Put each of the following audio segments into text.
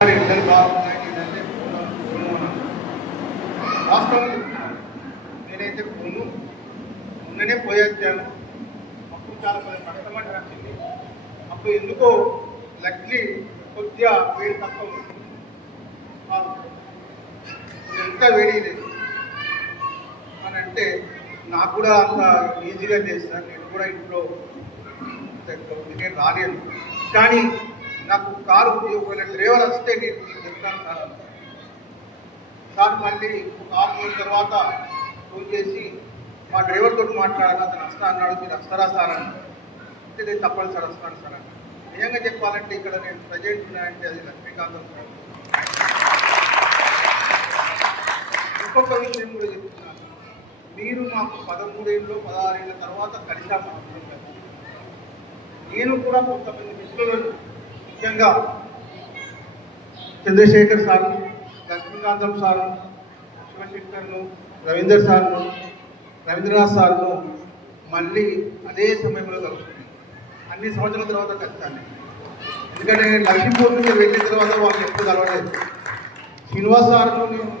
ఎండలు బాగున్నాయి. నేనైతే వాస్తవం నేనైతే మొన్ననే పోయొచ్చాను. అప్పుడు చాలా కష్టమని వచ్చింది. అప్పుడు ఎందుకో లక్లీ కొద్దిగా వేడి తక్కువ ఎంత వేడి లేదు అని అంటే నాకు కూడా అంత ఈజీగా చేస్తాను. నేను కూడా ఇంట్లో నేను రాలేను. కానీ నాకు కారు ఒకవేళ డ్రైవర్ వస్తే నేను చెప్తాను సార్ మళ్ళీ ఒక 6 రోజుల తర్వాత ఫోన్ చేసి మా డ్రైవర్ తోటి మాట్లాడాలి, అతను వస్తా అన్నాడు, మీరు వస్తారా సార్ అని అంటే నేను తప్పనిసరి వస్తాను సార్ అని. నిజంగా చెప్పాలంటే ఇక్కడ నేను ప్రజెంట్ ఉన్నాయంటే అది లక్ష్మీకాంతం సార్. ఇంకొక విషయం కూడా చెప్తున్నాను, మీరు మాకు 13 ఏళ్ళు 16 ఏళ్ళ తర్వాత కలిసాము. నేను కూడా కొంతమంది మిత్రులను ముఖ్యంగా చంద్రశేఖర్ సార్ను, లక్ష్మీకాంతం సార్ను, శివశంకర్ను, రవీందర్ సార్ను, రవీంద్రనాథ్ సార్ను మళ్ళీ అదే సమయంలో కలుస్తుంది. అన్ని సంవత్సరాల తర్వాత కలిసాను. ఎందుకంటే నేను లక్ష్మీపూర్ నుంచి వెళ్ళిన తర్వాత వాళ్ళు ఎప్పుడు కలవలేదు. శ్రీనివాస్ సార్ను నేను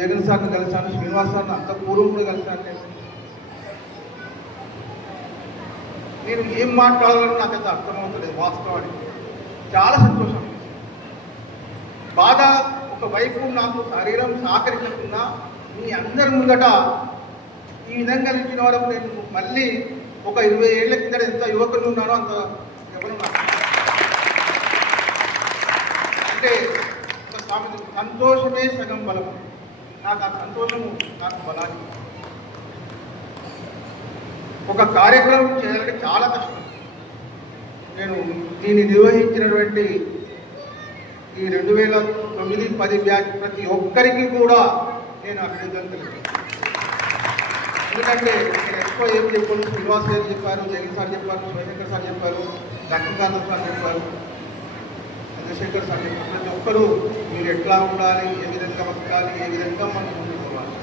జగన్ సార్ను కలిశాను. శ్రీనివాస్ సార్ను అంత పూర్వం కూడా కలిశాను. నేను ఏం మాట్లాడాలని నాకు అంత అర్థమవుతలేదు. వాస్తవానికి చాలా సంతోషం. బాధ ఒకవైపు నాకు శరీరం సహకరించకుండా మీ అందరి ముందట ఈ విధంగా ఇచ్చిన వరకు నేను మళ్ళీ ఒక 20 ఏళ్ల కింద ఎంత యువకులు ఉన్నానో అంత ఎవరున్నా అంటే ఒక సామెత, సంతోషమే సగం బలం. నాకు ఆ సంతోషము నాకు బలాన్ని. ఒక కార్యక్రమం చేయాలంటే చాలా కష్టం. నేను దీన్ని నిర్వహించినటువంటి ఈ 2009-10 బ్యాచ్ ప్రతి ఒక్కరికి కూడా నేను అభినందనలు తెలిపాను. ఎందుకంటే నేను ఎక్కువ ఏం చెప్పాను, శ్రీనివాస్ గారు చెప్పారు, జగన్ సార్ చెప్పారు, శివశంకర్ సార్ చెప్పారు, లక్ష్మీకాంతం సార్ చెప్పారు, చంద్రశేఖర్ సార్ చెప్పారు. ప్రతి ఒక్కరూ మీరు ఎట్లా ఉండాలి, ఏ విధంగా బతకాలి, ఏ విధంగా మనం ముందుకు పోవాలి.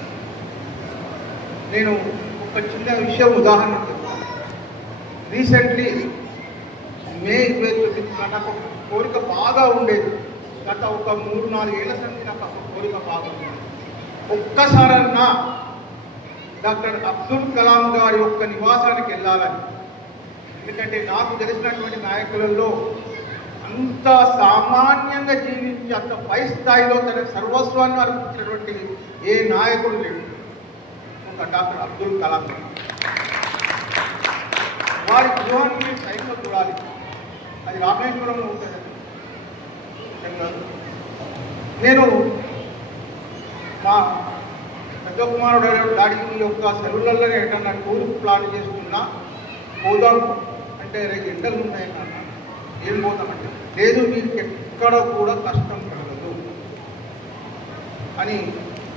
నేను ఒక చిన్న విషయం ఉదాహరణ చెప్తాను. రీసెంట్లీ మే 29 నాకు ఒక కోరిక బాగా ఉండేది. గత ఒక 3-4 ఏళ్ల సంది నాకు ఒక కోరిక బాగా ఉండేది. ఒక్కసారన్నా డాక్టర్ అబ్దుల్ కలాం గారి యొక్క నివాసానికి వెళ్ళాలని. ఎందుకంటే నాకు తెలిసినటువంటి నాయకులలో అంత సామాన్యంగా జీవించి అంత పై స్థాయిలో తన సర్వస్వాన్ని అర్పించినటువంటి ఏ నాయకుడు లేడు, ఒక డాక్టర్ అబ్దుల్ కలాం గారు. వారి గృహాన్ని సైన్యం చూడాలి. అది రామేశ్వరంలో ఉంటుంది. నేను మా పెద్ద కుమారుడు డాడీ యొక్క సెలవులలో ఎక్కడన్నా టూర్ ప్లాన్ చేసుకున్నా పోదాం అంటే ఎండలు ఉన్నాయి నాన్న, ఏం పోతామంటే లేదు మీకు ఎక్కడ కూడా కష్టం కలగదు అని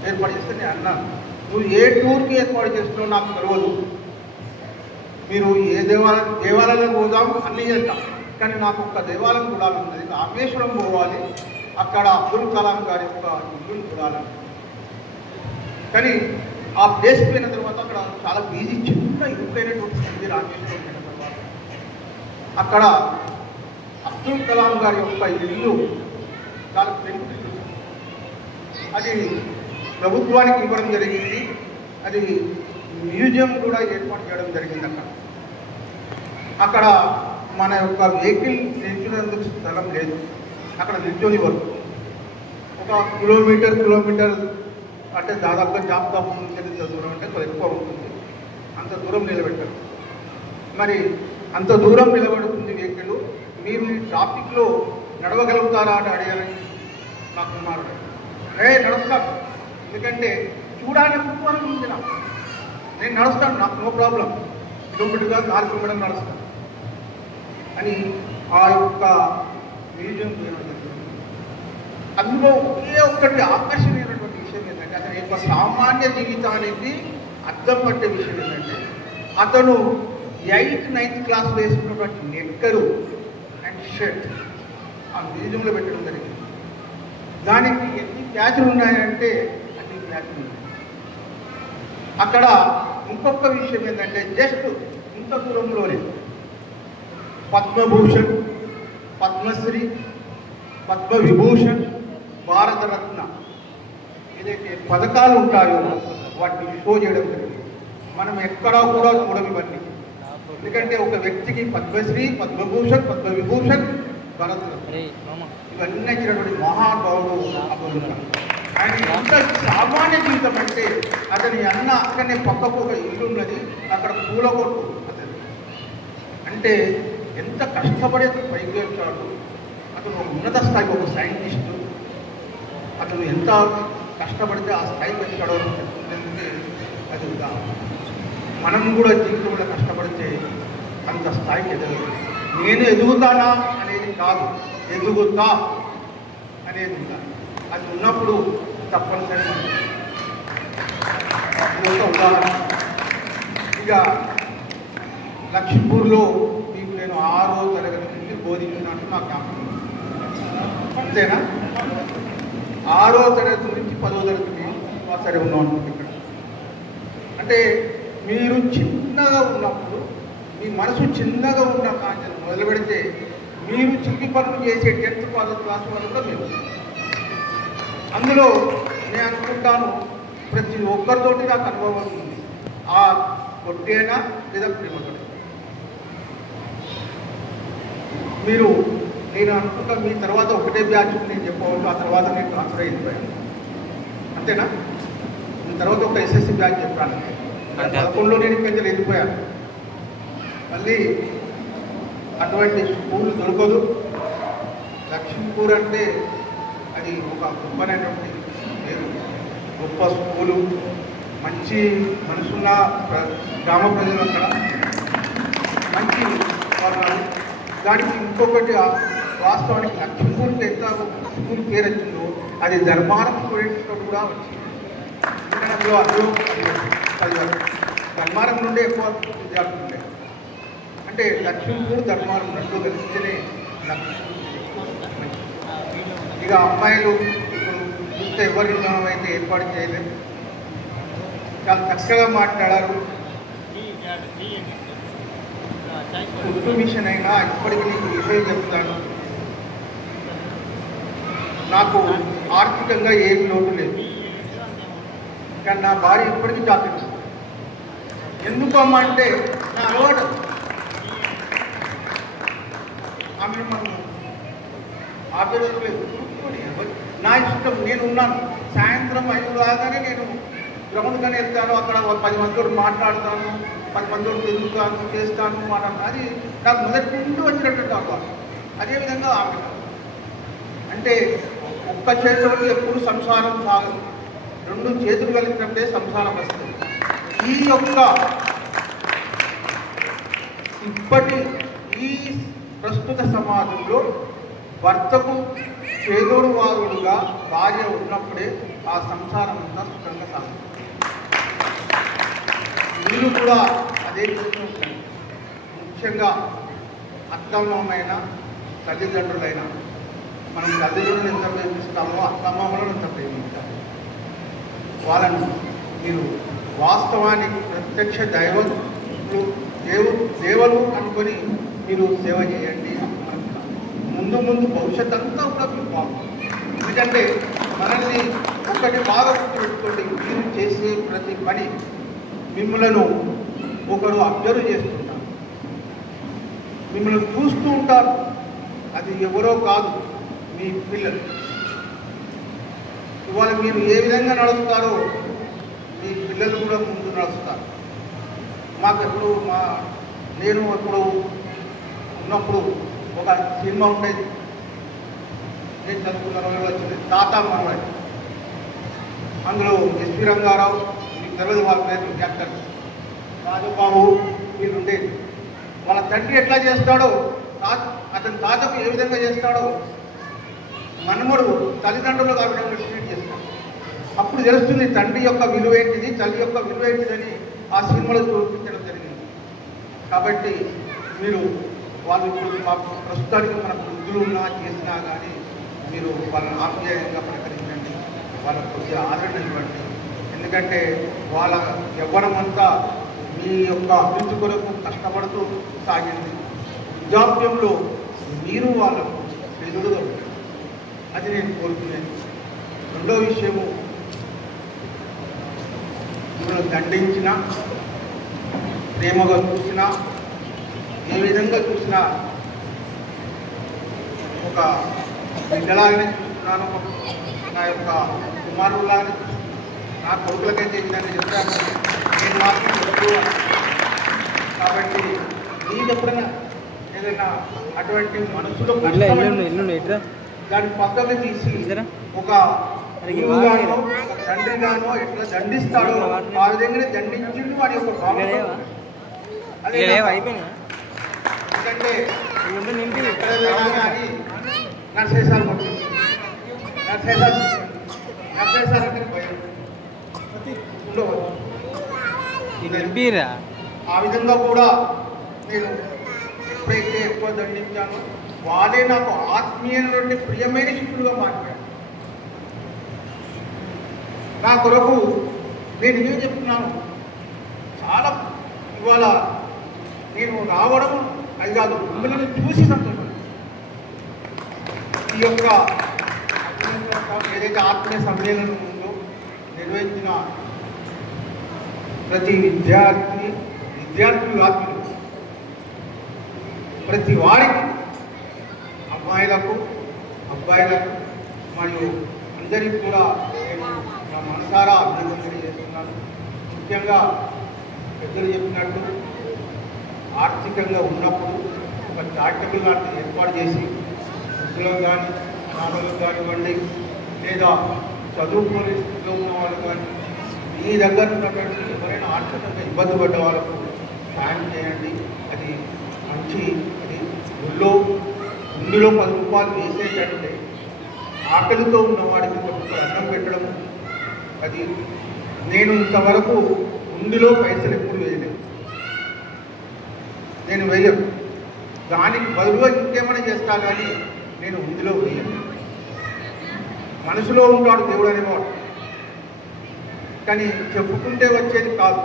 ఏర్పాటు చేస్తే నేను అన్నాను, నువ్వు ఏ టూర్కి ఏర్పాటు చేస్తున్నావు నాకు తెలియదు, మీరు ఏ దేవాలయంలో పోదాం అన్నీ చేద్దాం, కానీ నాకు ఒక దేవాలయం చూడాలన్నది, రామేశ్వరం పోవాలి, అక్కడ అబ్దుల్ కలాం గారి యొక్క ఇల్లును చూడాలని. కానీ ఆ ప్లేస్కి పోయిన తర్వాత అక్కడ చాలా బిజీ చిన్న ఇరుకైనటువంటి స్థితి రామేశ్వరం పోయిన తర్వాత అక్కడ అబ్దుల్ కలాం గారి యొక్క ఇల్లు చాలా పెంపు, అది ప్రభుత్వానికి ఇవ్వడం జరిగింది. అది మ్యూజియం కూడా ఏర్పాటు చేయడం జరిగింది. అక్కడ మన యొక్క వెహికల్ నిల్చునేందుకు స్థలం లేదు. అక్కడ నిల్చొని వరకు ఒక కిలోమీటర్ అంటే దాదాపుగా జాబ్తాపు నుంచి ఎంత దూరం అంటే కొంచెం ఎక్కువ ఉంటుంది. అంత దూరం నిలబెట్టారు. మరి అంత దూరం నిలబడుతుంది వెహికల్, మీరు ఈ ట్రాఫిక్లో నడవగలుగుతారా అని అడిగారని నాకు కుమారుడు. నడుస్తాను, ఎందుకంటే చూడాలని కుటుంబం ఉంది నాకు, నేను నడుస్తాను, నాకు నో ప్రాబ్లం, కిలోమీటర్గా 4 కిలోమీటర్లు నడుస్తాను అని ఆ యొక్క మ్యూజియం అందులో ఒకే ఒక్కటి ఆకర్షణీయమైనటువంటి విషయం ఏంటంటే అతని యొక్క సామాన్య జీవితానికి అర్థం పట్టే విషయం ఏంటంటే అతను 8th 9th క్లాస్ వేసుకున్నటువంటి నెక్కరు అండ్ షర్ట్ ఆ మ్యూజియంలో పెట్టడం జరిగింది. దానికి ఎన్ని ప్యాచ్లు ఉన్నాయంటే అన్ని ప్యాచ్లు ఉన్నాయి. అక్కడ ఇంకొక విషయం ఏంటంటే జస్ట్ ఇంత దూరంలోనే పద్మభూషణ్, పద్మశ్రీ, పద్మవిభూషణ్, భారతరత్న ఏదైతే పథకాలు ఉంటాయో వాటిని షో చేయడం జరిగింది. మనం ఎక్కడా కూడా చూడడం ఇవన్నీ. ఎందుకంటే ఒక వ్యక్తికి పద్మశ్రీ, పద్మభూషణ్, పద్మవిభూషణ్, భారతరత్న ఇవన్నీ ఇచ్చినటువంటి మహానుభావుడు అబ్దుల్ కలాం. ఆయన ఎంత సామాన్య జీవితం అంటే అతని అన్న అక్కడనే పక్కకు ఒక ఇల్లు ఉన్నది, అక్కడ పూల కొట్టు అతను. అంటే ఎంత కష్టపడి అతను పైకి వచ్చాడు. అతను ఉన్నత స్థాయికి ఒక సైంటిస్టు. అతను ఎంత కష్టపడితే ఆ స్థాయికి వచ్చాడో చెప్తుందంటే అది ఉదాహరణ. మనం కూడా జీవితంలో కష్టపడితే అంత స్థాయికి ఎదగదు. నేను ఎదుగుతానా అనేది కాదు, ఎదుగుతా అనేది ఉండాలి. అది ఉన్నప్పుడు తప్పనిసరిగా ఒక ఉదాహరణ. ఇక లక్ష్మీపూర్లో మీకు నేను 6వ తరగతి నుంచి బోధించినట్టు నాకు జ్ఞాపకం. అంతేనా? 6వ తరగతి నుంచి 10వ తరగతి సరే ఉన్నాను ఇక్కడ. అంటే మీరు చిన్నగా ఉన్నప్పుడు, మీ మనసు చిన్నగా ఉన్న కాంచెలు మొదలు పెడితే మీరు చిక్కి పనులు చేసే 10th క్లాస్ వాళ్ళు కూడా మీరు. అందులో నేను అనుకుంటాను ప్రతి ఒక్కరితోటి నాకు అనుభవం ఉంది. ఆ కొట్టేనా లేదా ప్రేమతో మీరు. నేను అనుకుంటా మీ తర్వాత ఒకటే బ్యాచ్ నేను చెప్పవచ్చు. ఆ తర్వాత నేను ట్రాన్స్ఫర్ అయిపోయాను. అంతేనా? మీ తర్వాత ఒక ఎస్ఎస్సి బ్యాచ్ చెప్పాను. 11లో నేను ఇక్కడి వెళ్ళిపోయాను. మళ్ళీ అటువంటి స్కూల్ దొరకదు. లక్ష్మీపూర్ అంటే అది ఒక గొప్పనైనటువంటి పేరు, గొప్ప స్కూలు, మంచి మనసున్న గ్రామ ప్రజలు అక్కడ మంచి వాళ్ళు. దానికి ఇంకొకటి వాస్తవానికి లక్ష్మీపూర్కి ఎంత స్కూల్ పేరు వచ్చిందో అది ధర్మారం స్టూడెంట్స్ తోటి కూడా వచ్చింది. అందులో చదివారు. ధర్మారం నుండి ఎక్కువ విద్యార్థులు ఉండే. అంటే లక్ష్మీపూర్ ధర్మారం రెండు కలిస్తేనే లక్ష్మీపూర్. ఇక అమ్మాయిలు ఇప్పుడు చూస్తే ఎవరి విధానం అయితే ఏర్పాటు చేయలేదు. చాలా చక్కగా మాట్లాడారు. ఉర్దూ మిషన్ అయినా ఇప్పటికీ నీకు విషయం చెప్తాను. నాకు ఆర్థికంగా ఏమి లోటు లేదు, కానీ నా భార్య ఇప్పటికీ జాతీయ. ఎందుకు అమ్మ అంటే నా అలవాటు. ఆమెను మనం ఆపేసుకోలేదు. నా ఇష్టం. నేను ఉన్నాను. సాయంత్రం 5 దాకానే నేను గ్రౌండ్ కానీ వెళ్తాను. అక్కడ 10 మందితో మాట్లాడతాను, 10 మందితో తిరుగుతాను, చేస్తాను, మాట్లాడతాను. అది నాకు మొదటి నుండి వచ్చినట్టు అలవాటు. అదేవిధంగా ఆమె అంటే ఒక్క చేతితో ఎప్పుడు సంసారం సాగదు. 2 చేతులు కలిగినప్పుడే సంసారం వస్తుంది. ఈ యొక్క ఇప్పటి ఈ ప్రస్తుత సమాజంలో భర్తకు చేదోడు వాదుడుగా భార్య ఉన్నప్పుడే ఆ సంసారం అంతా సుఖంగా సాగుతుంది. వీళ్ళు కూడా అదే విధంగా ముఖ్యంగా అత్తమ్మమైన తల్లిదండ్రులైన మనం తల్లిదండ్రులను ఎంత ప్రేమిస్తామో అత్తమ్మలను ఎంత ప్రేమిస్తాము. వాళ్ళను మీరు వాస్తవానికి ప్రత్యక్ష దేవులు అనుకొని మీరు సేవ చేయండి. ముందు ముందు భవిష్యత్ అంతా కూడా మీకు బాగుంటుంది. ఎందుకంటే మనల్ని ఒకటి బాగా గుర్తుపెట్టుకోండి, మీరు చేసే ప్రతి పని మిమ్మల్ని ఒకరు అబ్జర్వ్ చేస్తుంటారు, మిమ్మల్ని చూస్తూ ఉంటారు. అది ఎవరో కాదు, మీ పిల్లలు. ఇవాళ మీరు ఏ విధంగా నడుస్తారో మీ పిల్లలు కూడా ముందు నడుస్తారు. మాకెప్పుడు నేను ఎప్పుడు ఉన్నప్పుడు ఒక సినిమా ఉండేది, నేను చదువుకున్న రోజుల్లో వచ్చింది, తాత మనవడు. అందులో ఎస్పి రంగారావు, మీకు తెలియదు వాళ్ళ పేరు, యాక్టర్ రాజబాబు వీళ్ళు ఉండేది. వాళ్ళ తండ్రి ఎట్లా చేస్తాడో, అతని తాతకు ఏ విధంగా చేస్తాడో మనముడు తల్లిదండ్రులు ఆ విధంగా ట్రీట్ చేస్తాడు. అప్పుడు తెలుస్తుంది తండ్రి యొక్క విలువ ఏంటిది, తల్లి యొక్క విలువ ఏంటిదని ఆ సినిమాలో చూపించడం జరిగింది. కాబట్టి మీరు వాళ్ళు ఇప్పుడు ప్రస్తుతానికి మన వృద్ధులు ఉన్నా చేసినా కానీ మీరు వాళ్ళని ఆప్యాయంగా ప్రకటించండి, వాళ్ళకు కొద్దిగా ఆదరణ ఇవ్వండి. ఎందుకంటే వాళ్ళ యవ్వనమంతా మీ యొక్క అభివృద్ధి కొరకు కష్టపడుతూ సాగింది. వృద్ధాప్యంలో మీరు వాళ్ళకు ఎదురుగా ఉంటారు. అది నేను కోరుకునేది. రెండో విషయము, మిమ్మల్ని దండించిన, ప్రేమగా చూసినా, ఏ విధంగా చూసినా ఒక బిడ్డలాగానే చూస్తున్నాను, నా యొక్క కుమారులాగానే నా కొడుకులకైతే నేను చెప్తాను, నేను మాత్రం ఎక్కువ. కాబట్టి నీకు ఎప్పుడైనా ఏదైనా అటువంటి మనసులో దాని పక్కకు తీసి ఒక గురువుగానో ఒక తండ్రిగానో ఎట్లా దండిస్తాడో ఆ విధంగానే దండించిండు వాడి యొక్క భావన. అదే ఎందుకంటే కానీ నర్సేసాలు కొట్టింది, నర్సేసాలు అంటే భయం ఉండవచ్చు. ఆ విధంగా కూడా నేను ఎప్పుడైతే ఎక్కువ దండించానో వాళ్ళే నాకు ఆత్మీయమైనటువంటి ప్రియమైన శిష్యుడుగా మాట్లాడు. నా కొరకు నేను ఏం చెప్తున్నాను, చాలా ఇవాళ నేను రావడం అది కాదు, మిమ్మల్ని చూసి సంతోషం. ఈ యొక్క ఏదైతే ఆత్మీయ సమ్మేళనం ఉందో నిర్వహించిన ప్రతి విద్యార్థులు ఆత్మీయులు, ప్రతి వారికి, అమ్మాయిలకు అబ్బాయిలకు మరియు అందరికీ కూడా నేను నా మనసారా అభినందన తెలియజేస్తున్నాను. ముఖ్యంగా పెద్దలు చెప్పినట్టు ఆర్థికంగా ఉన్నప్పుడు ఒక చారిటబుల్ లాంటి ఏర్పాటు చేసి వృద్ధులకు కానీ నాన్నలకు కానివ్వండి, లేదా చదువుకునే స్థితిలో ఉన్న వాళ్ళు కానీ, మీ దగ్గర ఉన్నటువంటి ఎవరైనా ఆర్థికంగా ఇబ్బంది పడ్డ వాళ్ళకు సాయం చేయండి. అది మంచి, అది గుళ్ళో 10 రూపాయలు వేసేటంటే ఆకలితో ఉన్నవాడికి కొంత అన్నం పెట్టడం. అది నేను ఇంతవరకు ఉండిలో పైసలు ఎప్పుడు వేయలేదు, నేను వేయను. దానికి బదులుగా ఇంకేమైనా చేస్తా కానీ నేను ఉండిలో వేయను. మనసులో ఉంటాడు దేవుడు అనేవాడు, కానీ చెప్పుకుంటే వచ్చేది కాదు.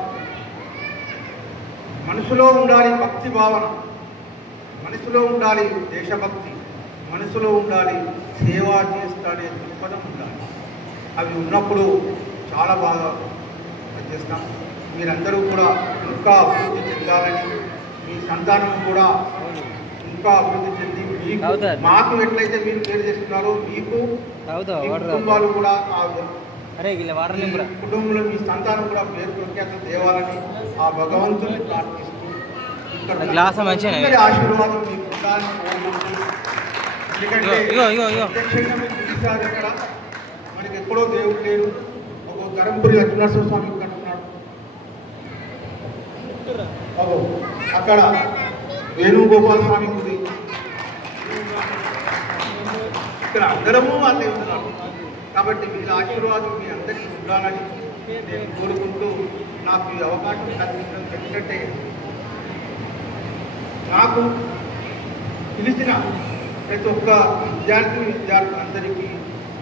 మనసులో ఉండాలి భక్తి భావన, మనసులో ఉండాలి దేశభక్తి, మనసులో ఉండాలి సేవా చేస్తానే దృక్పథం ఉండాలి. అవి ఉన్నప్పుడు చాలా బాగా పనిచేస్తాం. మీరందరూ కూడా ఇంకా అభివృద్ధి చెందాలని, మీ సంతానం కూడా ఇంకా అభివృద్ధి చెంది మీకు మాకు ఎట్లయితే మీరు పేరు చేస్తున్నారో మీకు కుటుంబాలు కూడా కుటుంబంలో మీ సంతానం కూడా పేరు ప్రఖ్యాత తేవాలని ఆ భగవంతుని ప్రార్థిస్తూ ఆశీర్వాదం మీకు ఉండాలని కోరుకుంటూ, ఎందుకంటే ప్రత్యక్షంగా మీరు చూశారు అక్కడ మనకి ఎక్కడో దేవుడు లేడు. ఒక ధర్మపురి లక్ష్మీనరసింహ స్వామి కట్టున్నాడు, అక్కడ వేణుగోపాల స్వామి గుడి, ఇక్కడ అందరము వాళ్ళే ఉన్నారు. కాబట్టి వీళ్ళ ఆశీర్వాదం మీ అందరికీ ఉండాలని నేను కోరుకుంటూ నాకు ఈ అవకాశం కల్పించడం. ఎందుకంటే నాకు పిలిచిన ప్రతి ఒక్క విద్యార్థులందరికీ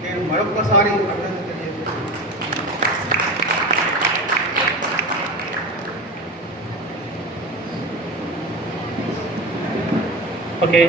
నేను మరొక్కసారి అభినందన